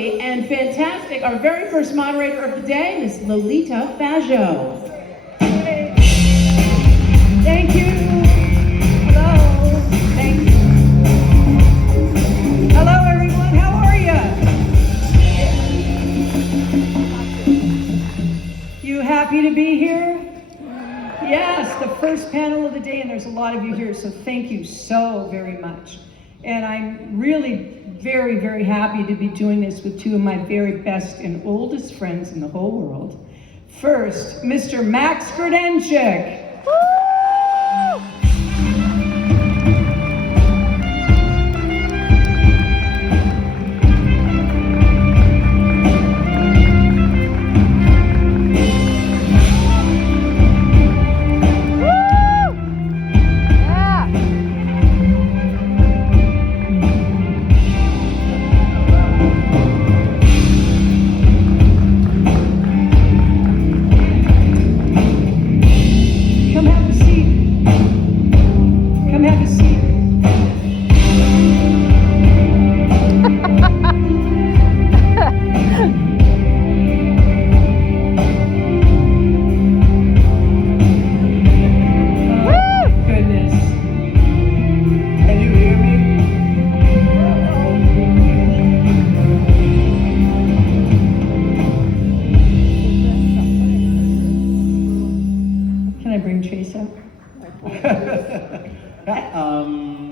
And fantastic, our very first moderator of the day, Miss Lolita Fatjo. Thank you. Hello. Thank you. Hello, everyone. How are you? You happy to be here? Yes, the first panel of the day, and there's a lot of you here, so thank you so very much. And I'm really very, very happy to be doing this with two of my very best and oldest friends in the whole world. First, Mr. Max Grodenchik.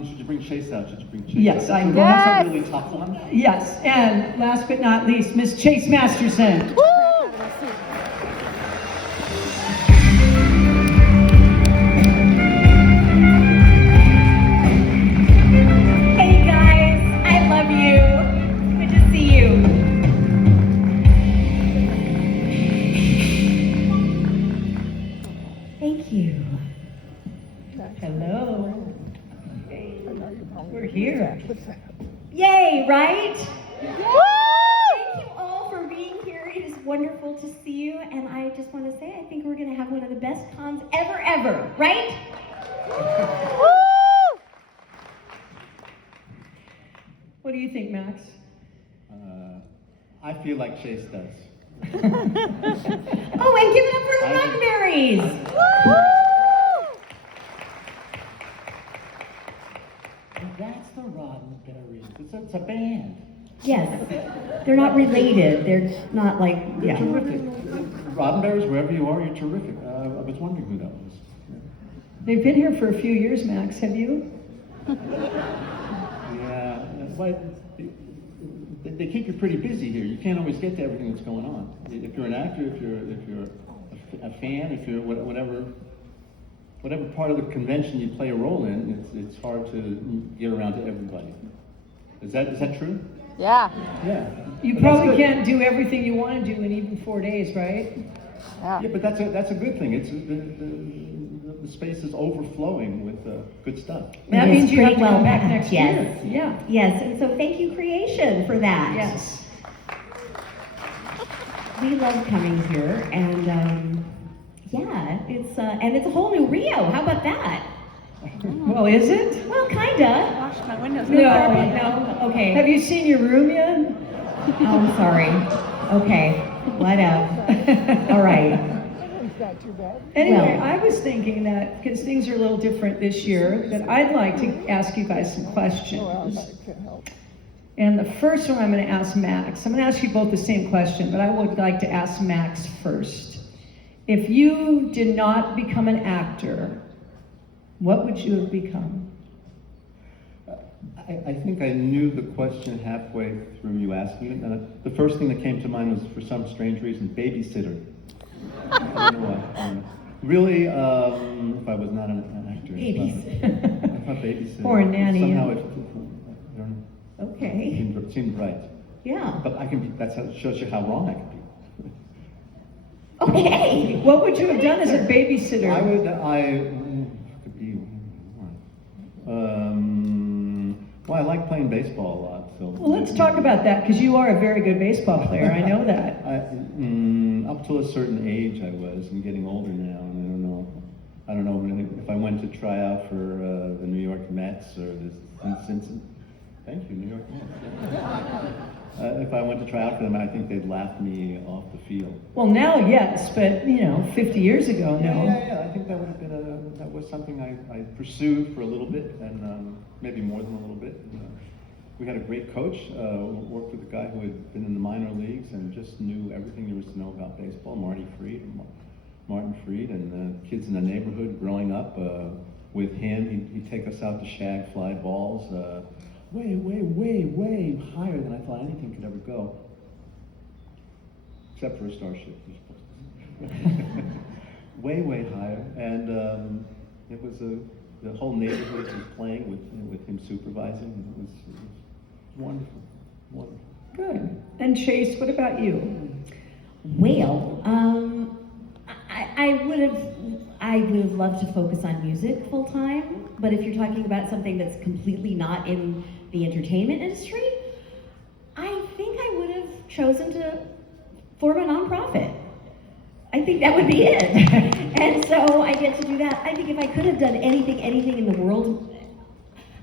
Should you bring Chase out? Should you bring Chase Yes, out? I That's a really tough one. Yes, and last but not least, Miss Chase Masterson. Hey guys, I love you. Good to see you. Thank you. Hello. We're here. Yay, right? Thank you all for being here. It is wonderful to see you, and I just want to say I think we're going to have one of the best cons ever, right? What do you think, Max? I feel like Chase does. Oh, and give it up for the Roddenberries! That's the Roddenberries. It's a band. Yes, they're not related. They're not like, You're yeah. terrific. Roddenberries, wherever you are, you're terrific. I was wondering who that was. They've been here for a few years, Max. Have you? Yeah, but they keep you pretty busy here. You can't always get to everything that's going on. If you're an actor, if you're a fan, if you're whatever part of the convention you play a role in, it's hard to get around to everybody. Is that true? Yeah. Yeah. You But probably that's good. can't do everything you want to do in even 4 days, right? Yeah. Yeah, but that's a good thing. It's the space is overflowing with good stuff. That It means is you have to pretty well come back packed, next yes. year. Yeah. Yes, and so thank you, Creation, for that. Yes. We love coming here, and yeah, it's a whole new Rio. How about that? Well, is it? Well, kinda. Wash my windows. No. Okay. Have you seen your room yet? Oh, I'm sorry. Okay. Whatever. All right. Anyway, Well- I was thinking that, because things are a little different this year, that I'd like to ask you guys some questions. And the first one I'm going to ask Max. I'm going to ask you both the same question, but I would like to ask Max first. If you did not become an actor, what would you have become? I think I knew the question halfway through you asking it. And the first thing that came to mind was, for some strange reason, babysitter. I don't know why. Really, if I was not an actor. Babysitter. I thought babysitter. Or a nanny. Somehow I don't know. Okay. Seemed right. Yeah. But I can be, shows you how wrong I can be. Okay. What would you have done as a babysitter? Could be, well, I like playing baseball a lot, so. Well, let's talk about that, because you are a very good baseball player. I know that. Up to a certain age I was. I'm getting older now, and I don't know if I went to try out for the New York Mets or the Cincinnati. Thank you, New York Mets. If I went to try out for them, I think they'd laugh me off the field. Well, now, yes, but, 50 years ago, no. Yeah. I think that would have been that was something I pursued for a little bit, and maybe more than a little bit. We had a great coach, worked with a guy who had been in the minor leagues and just knew everything there was to know about baseball, Martin Freed, and the kids in the neighborhood growing up with him. He'd take us out to shag fly balls way higher than I thought anything could ever go. Except for a starship, you're supposed to. way higher, and it was the whole neighborhood was playing with him supervising. It was wonderful. Good. And Chase, what about you? Well, I would have loved to focus on music full time, but if you're talking about something that's completely not in the entertainment industry, I think I would have chosen to form a nonprofit. I think that would be it. And so I get to do that. I think if I could have done anything in the world,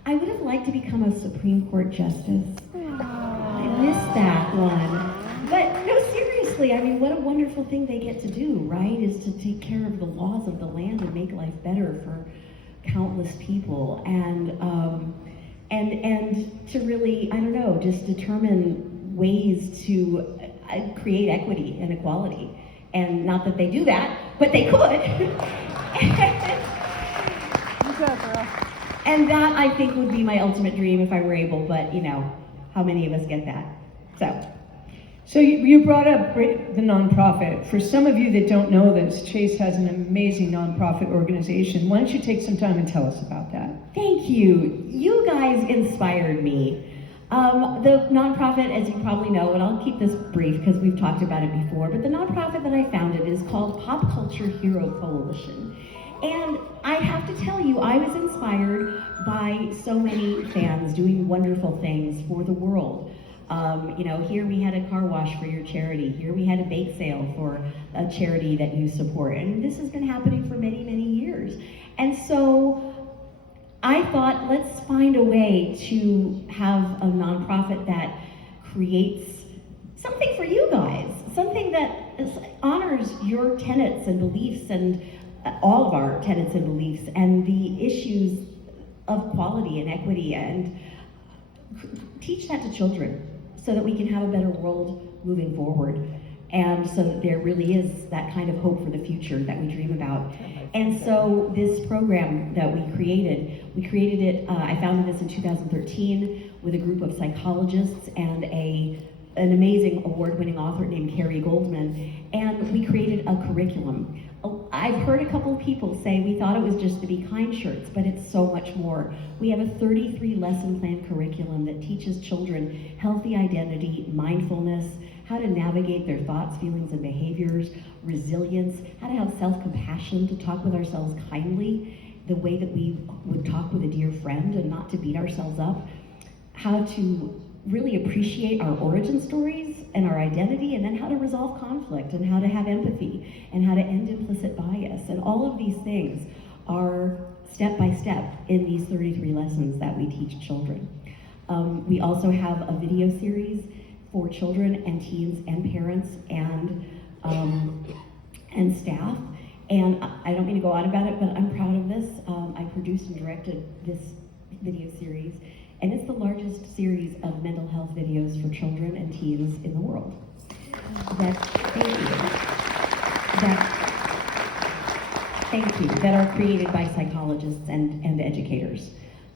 I would have liked to become a Supreme Court justice. I missed that one. But no, seriously, I mean, what a wonderful thing they get to do, right? Is to take care of the laws of the land and make life better for countless people. And to really, I don't know, just determine ways to create equity and equality. And not that they do that, but they could. And that, I think, would be my ultimate dream if I were able, but how many of us get that? So you brought up the nonprofit. For some of you that don't know this, Chase has an amazing nonprofit organization. Why don't you take some time and tell us about that? Thank you. You guys inspired me. The nonprofit, as you probably know, and I'll keep this brief because we've talked about it before, but the nonprofit that I founded is called Pop Culture Hero Coalition. And I have to tell you, I was inspired by so many fans doing wonderful things for the world. Here we had a car wash for your charity. Here we had a bake sale for a charity that you support. And this has been happening for many, many years. And so I thought, let's find a way to have a nonprofit that creates something for you guys, something that honors your tenets and beliefs and all of our tenets and beliefs and the issues of quality and equity, and teach that to children so that we can have a better world moving forward, and so that there really is that kind of hope for the future that we dream about. And so this program that we created it, I founded this in 2013 with a group of psychologists and an amazing award-winning author named Carrie Goldman, and we created a curriculum. I've heard a couple of people say we thought it was just the Be Kind shirts, but it's so much more. We have a 33 lesson plan curriculum that teaches children healthy identity, mindfulness, how to navigate their thoughts, feelings, and behaviors, resilience, how to have self-compassion, to talk with ourselves kindly, the way that we would talk with a dear friend and not to beat ourselves up, how to really appreciate our origin stories and our identity, and then how to resolve conflict and how to have empathy and how to end implicit bias. And all of these things are step by step in these 33 lessons that we teach children. We also have a video series for children and teens and parents and staff. And I don't mean to go on about it, but I'm proud of this. I produced and directed this video series, and it's the largest series of mental health videos for children and teens in the world. Thank you. That are created by psychologists and educators.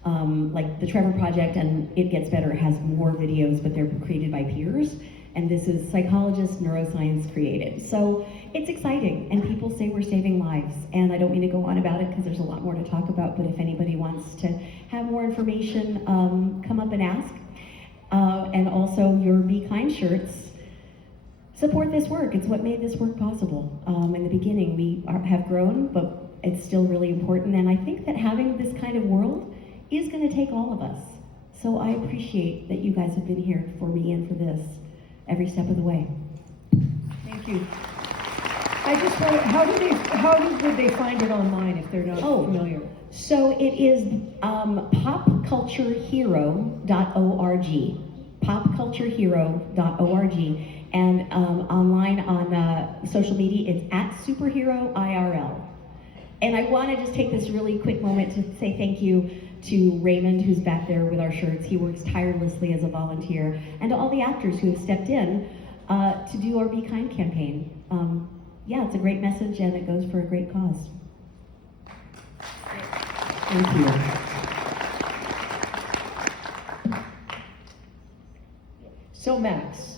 Like the Trevor Project and It Gets Better has more videos, but they're created by peers. And this is psychologists, neuroscience created. So it's exciting, and people say we're saving lives. And I don't mean to go on about it because there's a lot more to talk about, but if anybody wants to have more information, come up and ask. And also your Be Kind shirts, support this work. It's what made this work possible. In the beginning, we have grown, but it's still really important. And I think that having this kind of world is gonna take all of us. So I appreciate that you guys have been here for me and for this every step of the way. Thank you. I just wonder, would they find it online if they're not familiar? So it is popculturehero.org. Popculturehero.org. And online on social media, it's at Superhero IRL. And I want to just take this really quick moment to say thank you to Raymond, who's back there with our shirts. He works tirelessly as a volunteer, and to all the actors who have stepped in to do our Be Kind campaign. Yeah, it's a great message, and it goes for a great cause. Thank you. So Max,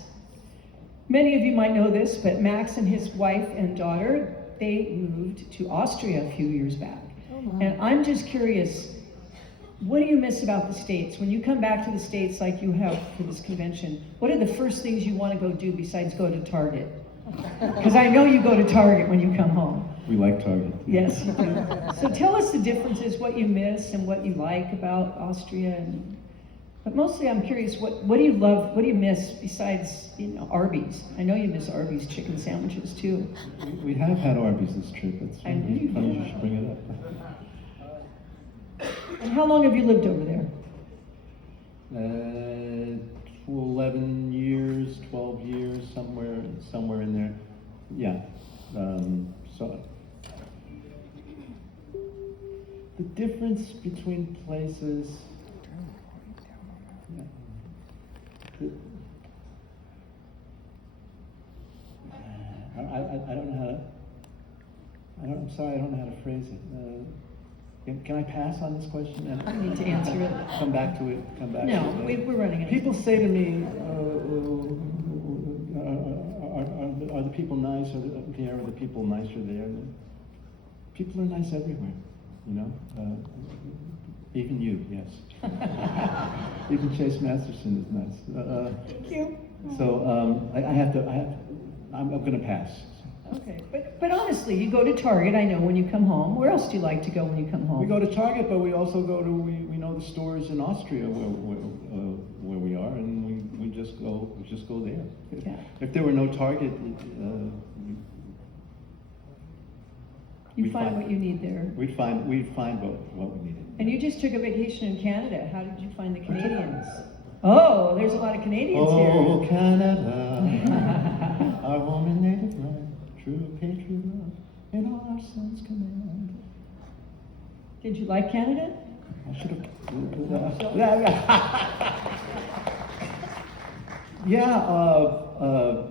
many of you might know this, but Max and his wife and daughter, they moved to Austria a few years back. And I'm just curious, what do you miss about the States? When you come back to the States like you have for this convention, what are the first things you want to go do besides go to Target? Because I know you go to Target when you come home. We like Target. Yes, you do. So tell us the differences, what you miss and what you like about Austria. But mostly I'm curious, what do you love, what do you miss besides, Arby's? I know you miss Arby's chicken sandwiches too. We have had Arby's this trip. It's I knew you funny did. you should bring it up. And how long have you lived over there? 11 years, 12 years, somewhere in there. Yeah. So the difference between places. I don't know how to. I'm sorry, I don't know how to phrase it. Can I pass on this question? I need to answer it. Come back to it. No, we're running it. People say to me, are the people nice here? Are the people nicer there? People are nice everywhere, Even you, yes. Even Chase Masterson is nice. Thank you. So I'm going to pass. Okay, but honestly, you go to Target, I know, when you come home. Where else do you like to go when you come home? We go to Target, but we also go to, we know the stores in Austria where we are, and we just go there. Yeah. If there were no Target, You find what you need there. we'd find what we needed. And you just took a vacation in Canada. How did you find the Canadians? Oh, there's a lot of Canadians Oh, here. Canada, our home and native land, true patriot love, in all our sons command. Did you like Canada? I should have. Yeah,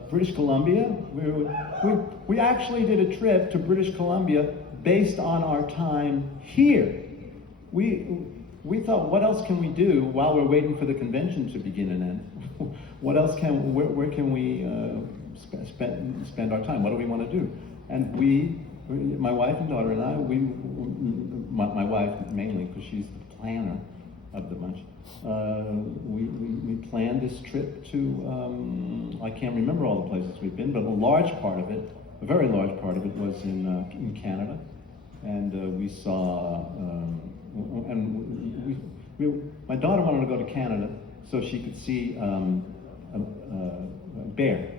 British Columbia. We actually did a trip to British Columbia based on our time here. We thought, what else can we do while we're waiting for the convention to begin and end? Where can we spend our time? What do we want to do? And my wife and daughter and I, my wife mainly, because she's the planner of the bunch, we planned this trip to, I can't remember all the places we've been, but a very large part of it was in Canada. And we saw, my daughter wanted to go to Canada so she could see a bear.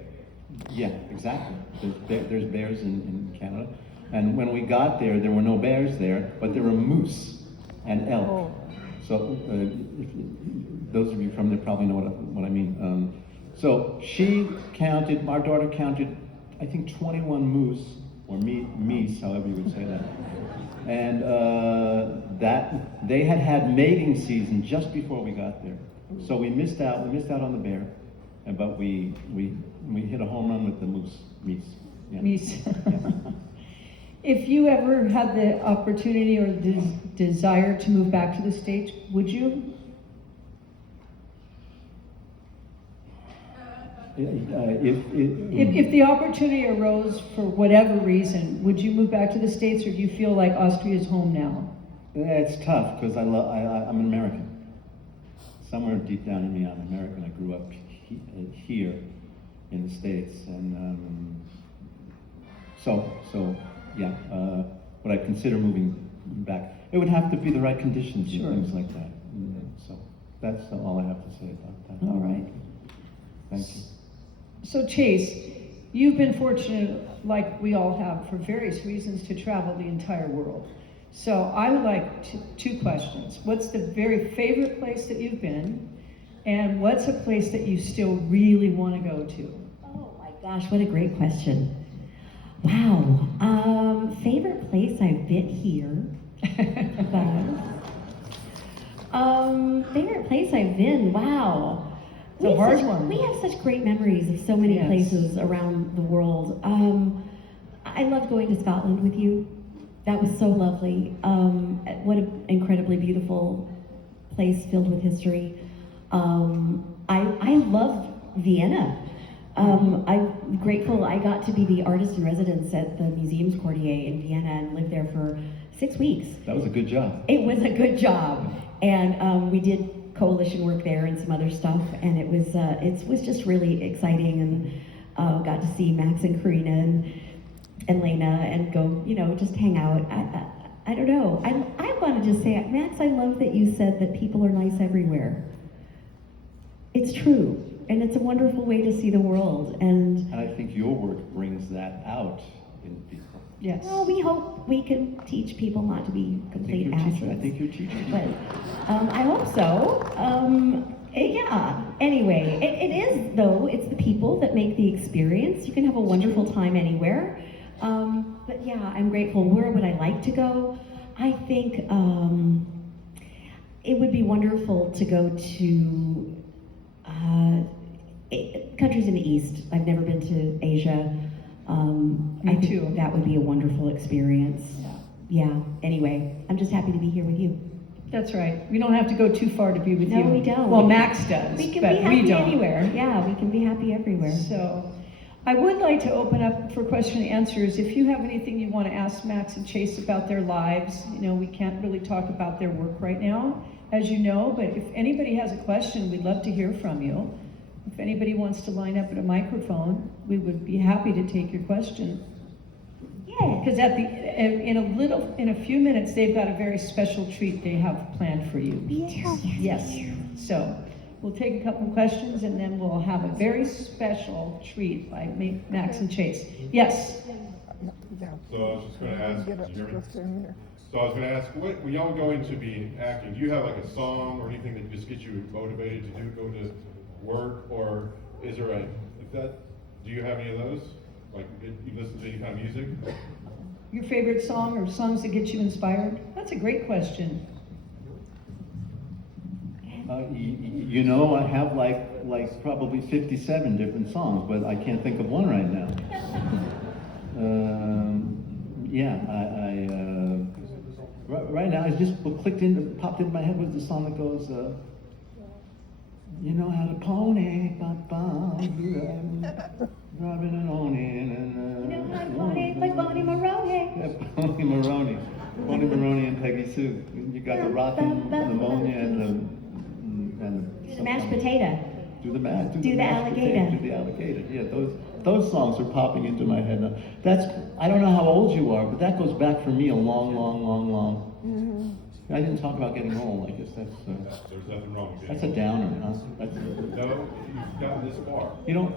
Yeah, exactly. There's bears in Canada. And when we got there, there were no bears there, but there were moose and elk. Oh. So those of you from there probably know what I mean. So our daughter counted, I think 21 moose, or meese, however you would say that. And that they had mating season just before we got there. So we missed out on the bear, but we hit a home run with the meese. Yeah. Meese. Yeah. If you ever had the opportunity or the desire to move back to the States, would you? If the opportunity arose for whatever reason, would you move back to the States, or do you feel like Austria is home now? It's tough because I'm an American. Somewhere deep down in me, I'm American. I grew up here in the States, and so yeah. Would I consider moving back? It would have to be the right conditions Sure. and things like that. So that's all I have to say about that. All right. Thank you. So Chase, you've been fortunate like we all have, for various reasons, to travel the entire world. So I would like two questions. What's the very favorite place that you've been? And what's a place that you still really want to go to? Oh my gosh, what a great question. Wow. Favorite place I've been here. Favorite place I've been, wow. It's a hard one. We have such great memories of so many Yes. places around the world. I loved going to Scotland with you. That was so lovely. What an incredibly beautiful place filled with history. I love Vienna. I'm grateful I got to be the artist in residence at the Museumsquartier in Vienna and lived there for 6 weeks. That was a good job. It was a good job, and we did coalition work there and some other stuff, and it was just really exciting, and got to see Max and Karina and Lena and go, just hang out. I don't know. I want to just say, Max, I love that you said that people are nice everywhere. It's true, and it's a wonderful way to see the world. And I think your work brings that out in people. Yes. well, we hope we can teach people not to be complete asses. I think you're teaching. But I hope so. Yeah. Anyway, it is though. It's the people that make the experience. You can have a wonderful time anywhere. But yeah, I'm grateful. Where would I like to go? I think it would be wonderful to go to countries in the East. I've never been to Asia. Me I think too. that would be a wonderful experience. Yeah. Anyway, I'm just happy to be here with you. That's right. We don't have to go too far to be with No, you. we don't. Well, Max does, We can but be happy we don't. anywhere. Yeah, we can be happy everywhere. So, I would like to open up for question and answers. If you have anything you want to ask Max and Chase about their lives, we can't really talk about their work right now, as you know, but if anybody has a question, we'd love to hear from you. If anybody wants to line up at a microphone, we would be happy to take your question. Yeah. Because in a few minutes, they've got a very special treat they have planned for you. Yes. So we'll take a couple of questions and then we'll have a very special treat by Max and Chase. Yes. So I was just going to ask, did you hear me? So I was going to ask, when y'all go into being acting, do you have like a song or anything that just gets you motivated to go to work, or is there do you have any of those? Like, you listen to any kind of music? Your favorite song or songs that get you inspired? That's a great question. I have like probably 57 different songs, but I can't think of one right now. Right now, it's just what popped into my head was the song that goes, you know how to pony, Robin and Oni, and You know how to pony like Bonnie Maroney. yeah, Bonnie Maroney and Peggy Sue. You got the rotten pneumonia and The mashed potato. Do the mashed Do the mashed alligator. potato, do the alligator. Yeah, those songs are popping into my head now. I don't know how old you are, but that goes back for me a long. I didn't talk about getting old. I guess There's nothing wrong with it. that's a downer, huh? No, you've gotten this far. You don't.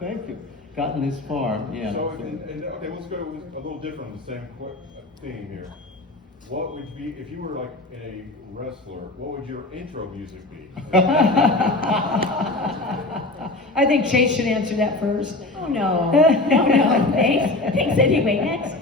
Thank you. Gotten this far, yeah. So, okay, let's go with a little different on the same theme here. What would be, if you were like a wrestler, what would your intro music be? I think Chase should answer that first. Oh no. No. Thanks anyway. Next.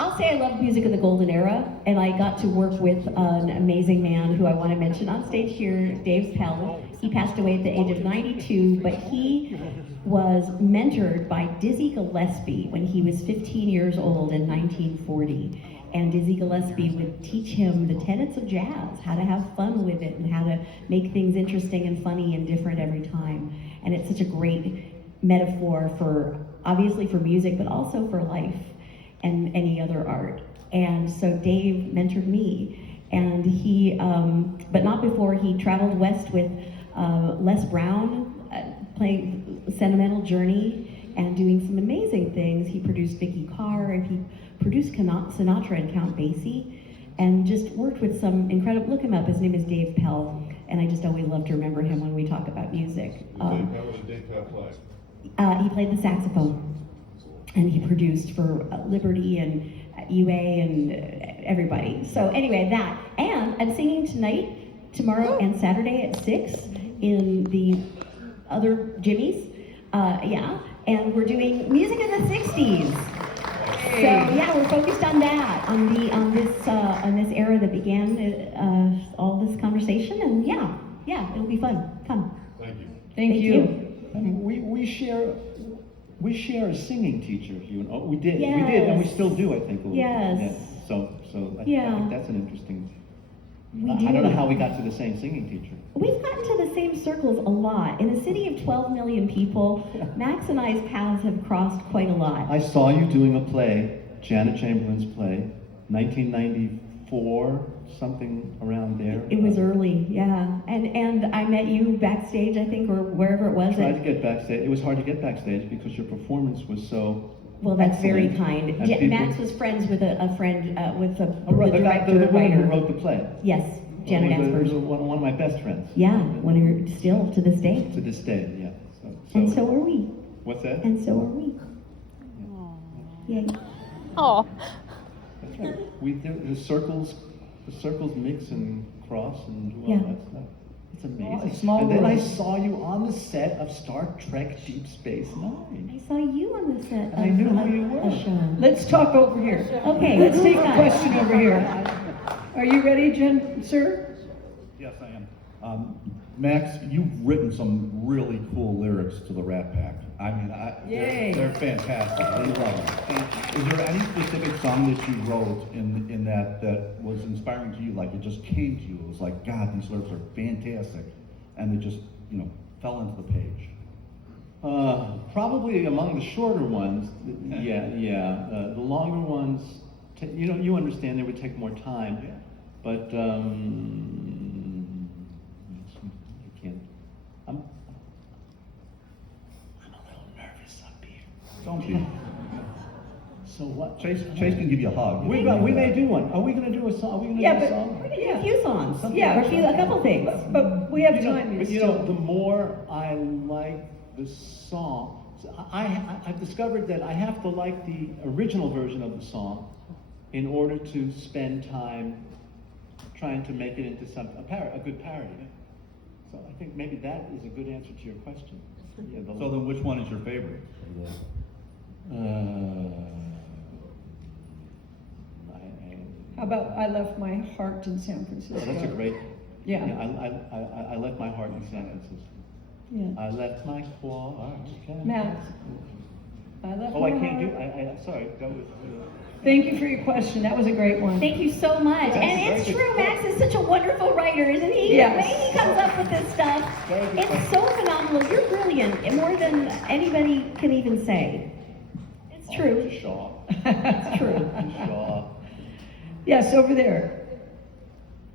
I'll say I love music of the golden era, and I got to work with an amazing man who I want to mention on stage here, Dave Pell. He passed away at the age of 92, but he was mentored by Dizzy Gillespie when he was 15 years old in 1940. And Dizzy Gillespie would teach him the tenets of jazz, how to have fun with it and how to make things interesting and funny and different every time. And it's such a great metaphor obviously for music, but also for life and any other art. And so Dave mentored me, and he, but not before, he traveled west with Les Brown, playing Sentimental Journey and doing some amazing things. He produced Vicky Carr, and he produced Sinatra and Count Basie, and just worked with some incredible, look him up, his name is Dave Pell, and I just always love to remember him when we talk about music. What was Dave Pell play? He played the saxophone, and he produced for Liberty and UA and everybody. So anyway, that. And I'm singing tonight, tomorrow, and Saturday at 6 in the other Jimmy's. Yeah, and we're doing music in the 60s. So yeah, we're focused on that, on this era that began all this conversation, and yeah, it'll be fun. Come. Thank you. Thank you. I mean, we share a singing teacher. We did, Yes. and we still do. I think. A little Yes. bit. Yeah. So I Yeah. think that's an interesting. We I do. don't know how we got to the same singing teacher. We've gotten to the same circles a lot. In a city of 12 million people, Max and I's paths have crossed quite a lot. I saw you doing a play, Janet Chamberlain's play, 1994, something around there. It was early, yeah. And I met you backstage, I think, or wherever it was. I tried to get backstage. It was hard to get backstage because your performance was so. Well, that's very excellent. kind. And people- Max was friends with a friend, with the the director, woman writer. who wrote the play. Yes, Janet Was Asper's. one of my best friends. Yeah, one of your, still to this day. To this day, yeah. And so are we. What's that? And so are we. Yay. Oh. That's right. We do the circles mix and cross and do all Yeah. that stuff. It's amazing. Small and then I world. saw you on the set of Star Trek Deep Space Nine. I saw you on the set of I knew who you were. a show. Let's talk over here. Okay, Let's take a fine. question over here. Are you ready, sir? Yes, I am. Max, you've written some really cool lyrics to the Rat Pack. I mean, Yay. they're fantastic. I love them. Is there any specific song that you wrote in that was inspiring to you? Like it just came to you. It was like, God, these lyrics are fantastic, and they just fell into the page. Probably among the shorter ones. Yeah. The longer ones, you understand they would take more time. Yeah. But I can't. I'm a little nervous up here. Don't be. So what? Chase can give you a hug. We may do one. Are we going to do a song? Are we going to Yeah, do a but song? We're gonna do a few songs. Yeah. a couple things. But we have time. But still. the more I like the song, I've discovered that I have to like the original version of the song in order to spend time trying to make it into a good parody. So I think maybe that is a good answer to your question. Yeah, So then, which one is your favorite? How about I left my heart in San Francisco? Oh, that's a great. Yeah. I left my heart in San Francisco. Yeah. I left my heart. Max. I left Oh, my I can't do. heart. Sorry. That was. Thank you for your question. That was a great one. Thank you so much. That's And it's very true, good. Max is such a wonderful writer, isn't he? Yes. The way he comes up with this stuff, Very good it's so phenomenal. You're brilliant, and more than anybody can even say. It's true. Shaw. It's true. Shaw. Yes, over there.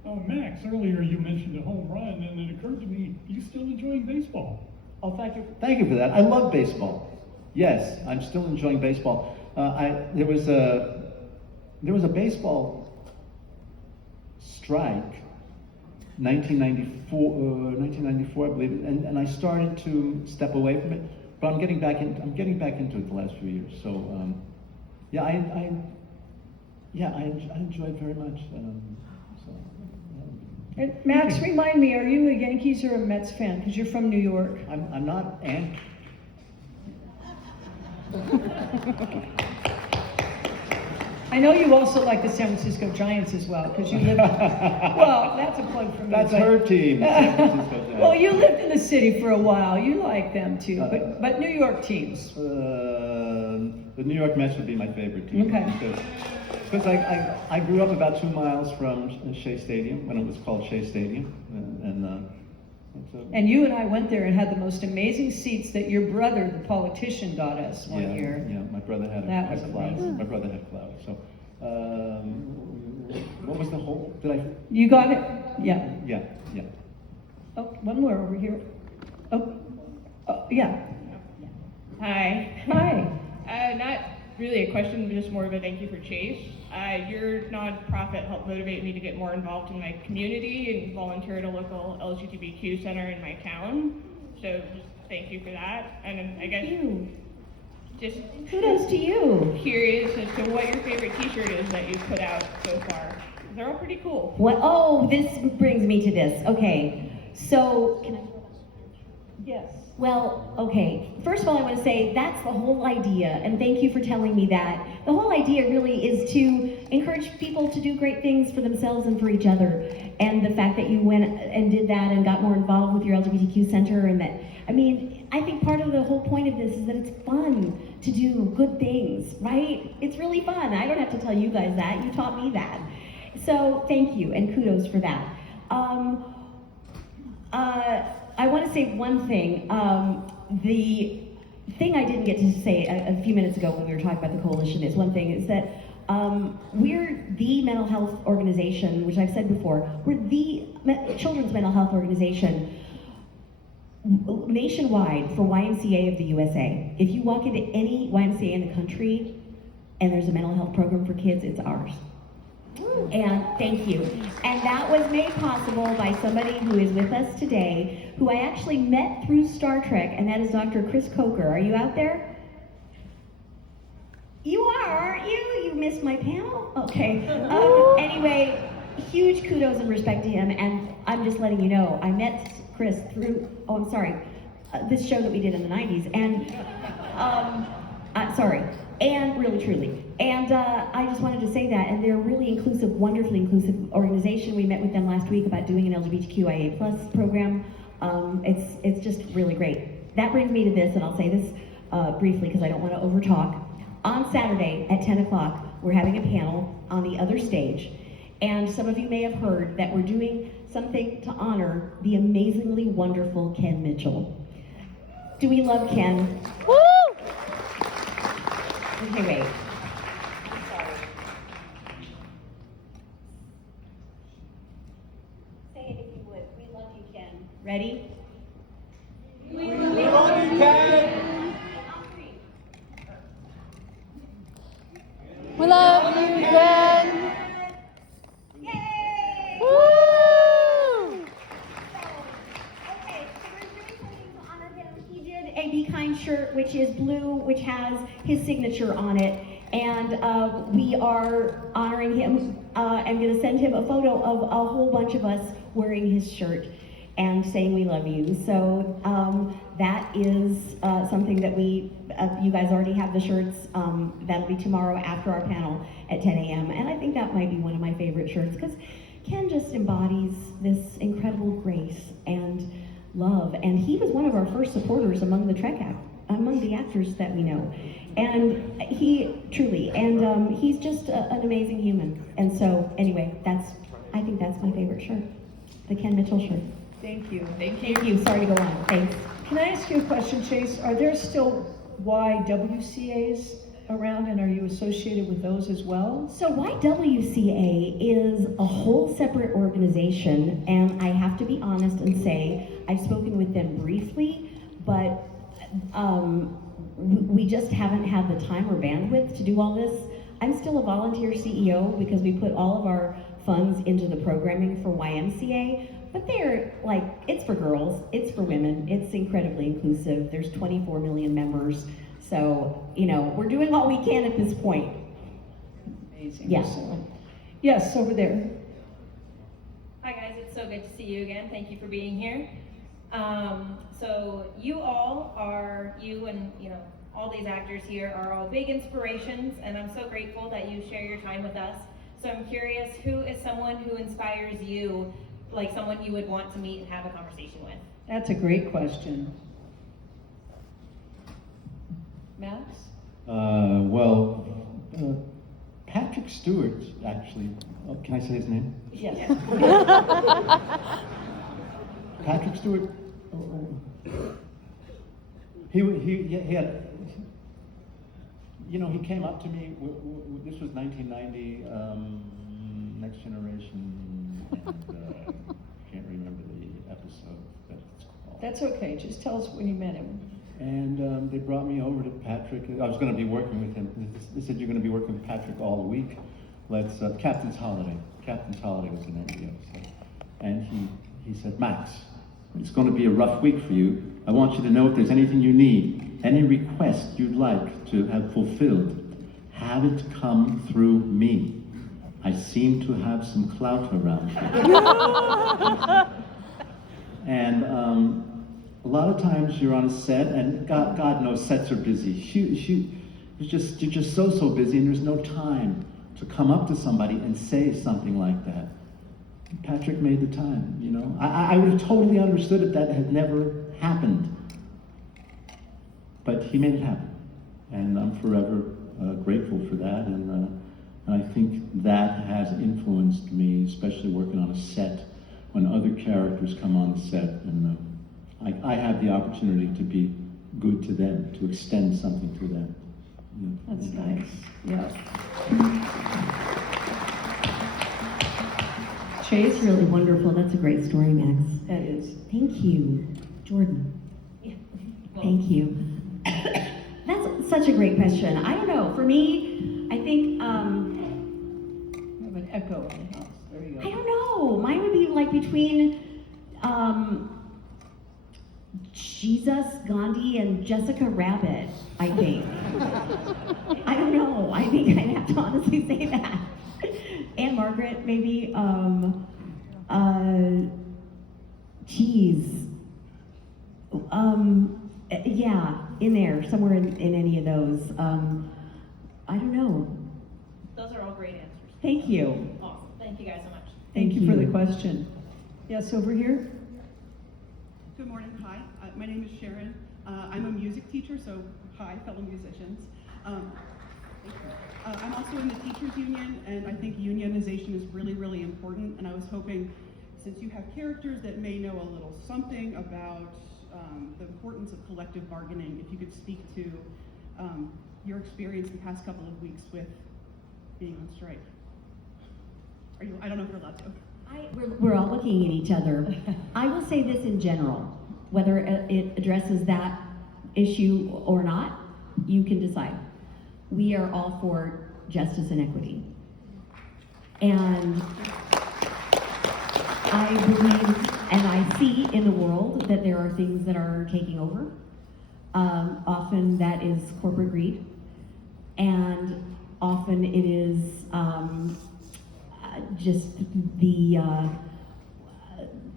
Oh, Max, earlier you mentioned a home run, and it occurred to me, you still enjoying baseball? Oh, thank you. Thank you for that. I love baseball. Yes, I'm still enjoying baseball. There was a baseball strike, 1994, I believe, and I started to step away from it. But I'm getting back into it the last few years. So I enjoy it very much. And Max, remind me, are you a Yankees or a Mets fan? Because you're from New York. I'm not anti. I know you also like the San Francisco Giants as well, because you live. Well, that's a plug for me. That's but- her team. the San Francisco Giants. Well, you lived in the city for a while. You like them too, but New York teams. The New York Mets would be my favorite team. Okay. Because I grew up about 2 miles from Shea Stadium when it was called Shea Stadium, And you and I went there and had the most amazing seats that your brother, the politician, got us one year. Yeah, my brother had That had was clout. amazing. My brother had clout. So, what was the whole? Did I? You got it? Yeah. Yeah. Oh, one more over here. Oh, yeah. Hi. Hi. Not really a question, but just more of a thank you for Chase. Your nonprofit helped motivate me to get more involved in my community and volunteer at a local LGBTQ center in my town. So just thank you for that. And then I guess You. just Kudos to you. curious as to what your favorite T-shirt is that you've put out so far. They're all pretty cool. What? Oh, this brings me to this. Okay, so can I? Yes. Well, okay. First of all, I want to say that's the whole idea, and thank you for telling me that. The whole idea really is to encourage people to do great things for themselves and for each other. And the fact that you went and did that and got more involved with your LGBTQ center, and that, I mean, I think part of the whole point of this is that it's fun to do good things, right? It's really fun. I don't have to tell you guys that. You taught me that. So thank you, and kudos for that. I want to say one thing. The thing I didn't get to say a few minutes ago when we were talking about the coalition is one thing, is that we're the mental health organization, which I've said before, we're the children's mental health organization nationwide for YMCA of the USA. If you walk into any YMCA in the country and there's a mental health program for kids, it's ours. And thank you. And that was made possible by somebody who is with us today, who I actually met through Star Trek, and that is Dr. Chris Coker. Are you out there? You are, aren't you? You missed my panel? Okay. Anyway, huge kudos and respect to him, and I'm just letting you know, I met Chris through, this show that we did in the 90s, and, and really truly. And I just wanted to say that, and they're a really inclusive, wonderfully inclusive organization. We met with them last week about doing an LGBTQIA+ program. It's just really great. That brings me to this, and I'll say this briefly because I don't want to overtalk. On Saturday at 10 o'clock, we're having a panel on the other stage, and some of you may have heard that we're doing something to honor the amazingly wonderful Ken Mitchell. Do we love Ken? Woo! Okay, wait. Say it if you would. We love you, Ken. Ready? We love you, Ken. We love you, Ken. Yay! Woo! Okay, so we're doing something to honor him. He did a Be Kind shirt, which is blue, which has his signature on it. And we are honoring him. I'm going to send him a photo of a whole bunch of us wearing his shirt and saying we love you. So that is something that you guys already have the shirts. That'll be tomorrow after our panel at 10 a.m. And I think that might be one of my favorite shirts because Ken just embodies this incredible grace and love. And he was one of our first supporters among the actors that we know. And he truly, and he's just an amazing human. And so anyway, I think that's my favorite shirt, the Ken Mitchell shirt. Thank you. Thank you. Sorry to go on. Thanks. Can I ask you a question, Chase? Are there still YWCAs around, and are you associated with those as well? So YWCA is a whole separate organization, and I have to be honest and say I've spoken with them briefly, but we just haven't had the time or bandwidth to do all this. I'm still a volunteer CEO because we put all of our funds into the programming for YMCA, but they're like, it's for girls, it's for women, it's incredibly inclusive. There's 24 million members. So, we're doing what we can at this point. Amazing. Yeah. So, yes, over there. Hi guys, it's so good to see you again. Thank you for being here. So you and all these actors here are all big inspirations, and I'm so grateful that you share your time with us. So I'm curious, who is someone who inspires you, like someone you would want to meet and have a conversation with? That's a great question. Max? Patrick Stewart, actually. Oh, can I say his name? Yes. Patrick Stewart. He had. He came up to me. This was 1990. Next Generation. And, can't remember the episode that it's called. That's okay. Just tell us when you met him. And they brought me over to Patrick. I was going to be working with him. They said, you're going to be working with Patrick all week. Let's, Captain's Holiday. Captain's Holiday was the name of the episode. And he said, Max, it's going to be a rough week for you, I want you to know if there's anything you need, any request you'd like to have fulfilled, have it come through me. I seem to have some clout around here. And a lot of times you're on a set, and God knows sets are busy. You're just so busy, and there's no time to come up to somebody and say something like that. Patrick made the time, you know. I would have totally understood if that had never happened. But he made it happen. And I'm forever grateful for that. And I think that has influenced me, especially working on a set, when other characters come on the set. And I have the opportunity to be good to them, to extend something to them. Yeah. That's nice, yes. It's really wonderful. That's a great story, Max. That is. Thank you, Jordan. Yeah. Well, Thank you. That's such a great question. I don't know. For me, I think, We have an echo in the house. There you I go. don't know. Mine would be like between Jesus, Gandhi, and Jessica Rabbit, I think. I don't know. I think I'd have to honestly say that. And Margaret, maybe. Yeah, in there, somewhere in any of those. I don't know. those are all great answers. Thank you. Awesome. Thank you guys so much. Thank you for the question. Yes, over here? Good morning, hi. My name is Sharon. I'm a music teacher, so hi, fellow musicians. I'm also in the teachers union, and I think unionization is really, really important. And I was hoping, since you have characters that may know a little something about the importance of collective bargaining, if you could speak to your experience the past couple of weeks with being on strike. Are you? I don't know if you're allowed to. We're all looking at each other. I will say this in general, whether it addresses that issue or not, you can decide. We are all for justice and equity. And I believe and I see in the world that there are things that are taking over. Often that is corporate greed, and often it is just the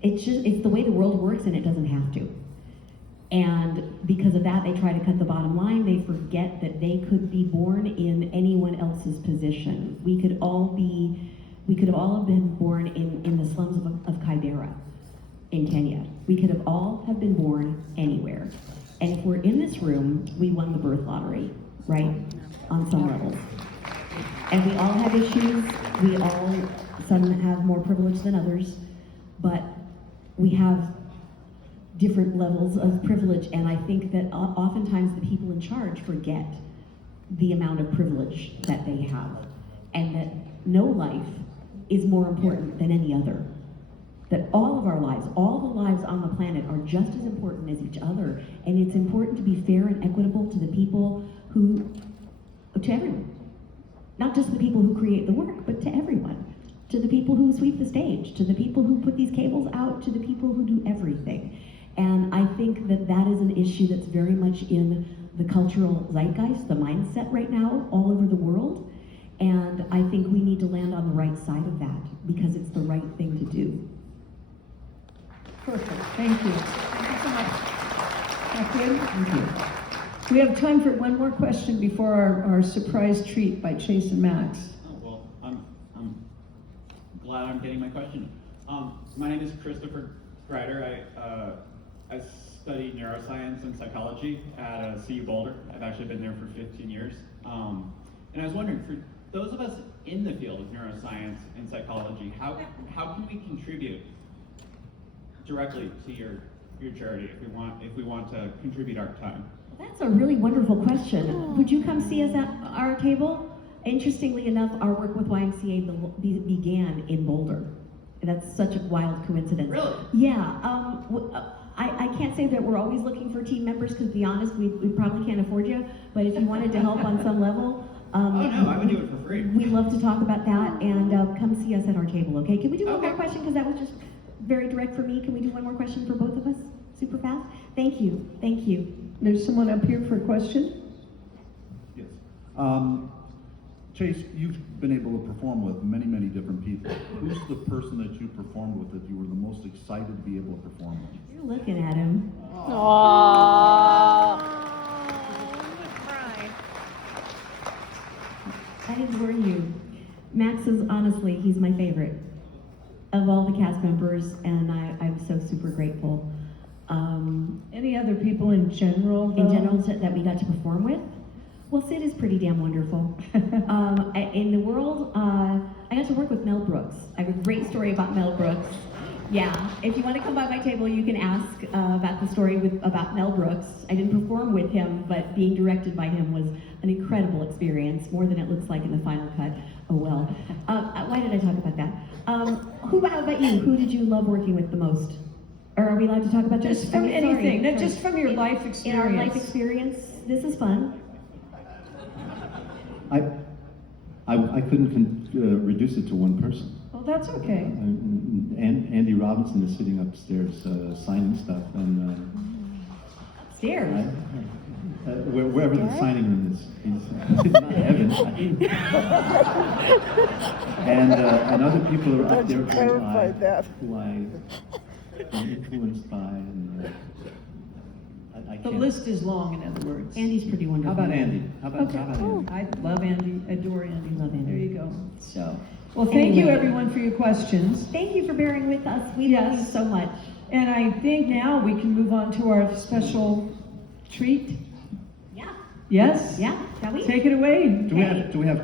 it's the way the world works, and it doesn't have to. And because of that, they try to cut the bottom line. They forget that they could be born in anyone else's position. We could have all been born in the slums of Kibera in Kenya. We could have all have been born anywhere. And if we're in this room, we won the birth lottery, right? On some levels. And we all have issues. Some have more privilege than others, but we have different levels of privilege, and I think that oftentimes the people in charge forget the amount of privilege that they have, and that no life is more important than any other. That all of our lives, all the lives on the planet are just as important as each other, and it's important to be fair and equitable to the people to everyone. Not just the people who create the work, but to everyone. To the people who sweep the stage, to the people who put these cables out, to the people who do everything. And I think that that is an issue that's very much in the cultural zeitgeist, the mindset right now, all over the world. And I think we need to land on the right side of that, because it's the right thing to do. Perfect, thank you. Thank you so much. That good? Thank you. We have time for one more question before our surprise treat by Chase and Max. Oh, well, I'm glad I'm getting my question. My name is Christopher Greider. I studied neuroscience and psychology at CU Boulder. I've actually been there for 15 years. And I was wondering, for those of us in the field of neuroscience and psychology, how can we contribute directly to your charity if we want to contribute our time? That's a really wonderful question. Would you come see us at our table? Interestingly enough, our work with YMCA began in Boulder. That's such a wild coincidence. Really? Yeah. I can't say that we're always looking for team members, because to be honest, we probably can't afford you. But if you wanted to help on some level, Oh no, I would do it for free. we'd love to talk about that, and come see us at our table, okay? Can we do one more question, because that was just very direct for me. Can we do one more question for both of us? super fast? Thank you, thank you. There's someone up here for a question? Yes. Chase, you've been able to perform with many, many different people. Who's the person that you performed with that you were the most excited to be able to perform with? You're looking at him. Aww. I didn't warn you. Max is honestly, he's my favorite of all the cast members, and I'm so super grateful. Any other people in general? In general, that we got to perform with? Well, Sid is pretty damn wonderful. In the world, I got to work with Mel Brooks. I have a great story about Mel Brooks. Yeah, if you want to come by my table, you can ask about the story about Mel Brooks. I didn't perform with him, but being directed by him was an incredible experience, more than it looks like in the final cut. Oh well. Why did I talk about that? How about you? Who did you love working with the most? Or are we allowed to talk about Just from anything, not just from your life experience. In our life experience, this is fun. I couldn't reduce it to one person. Well, that's okay. Andy Robinson is sitting upstairs signing stuff, and Upstairs. wherever the signing room is, he's not heaven. and other people are up there who I'm influenced by, and I The can't. list is long, in other words. Andy's pretty How wonderful. about Andy? How about Okay. Andy? I love Andy, adore Andy. Love Andy. There you go. So, well, thank you Anyway. everyone for your questions. Thank you for bearing with us. We love you Yes. so much. And I think now we can move on to our special treat. Yeah. Yes? Yeah. Shall we? Take it away. Do we have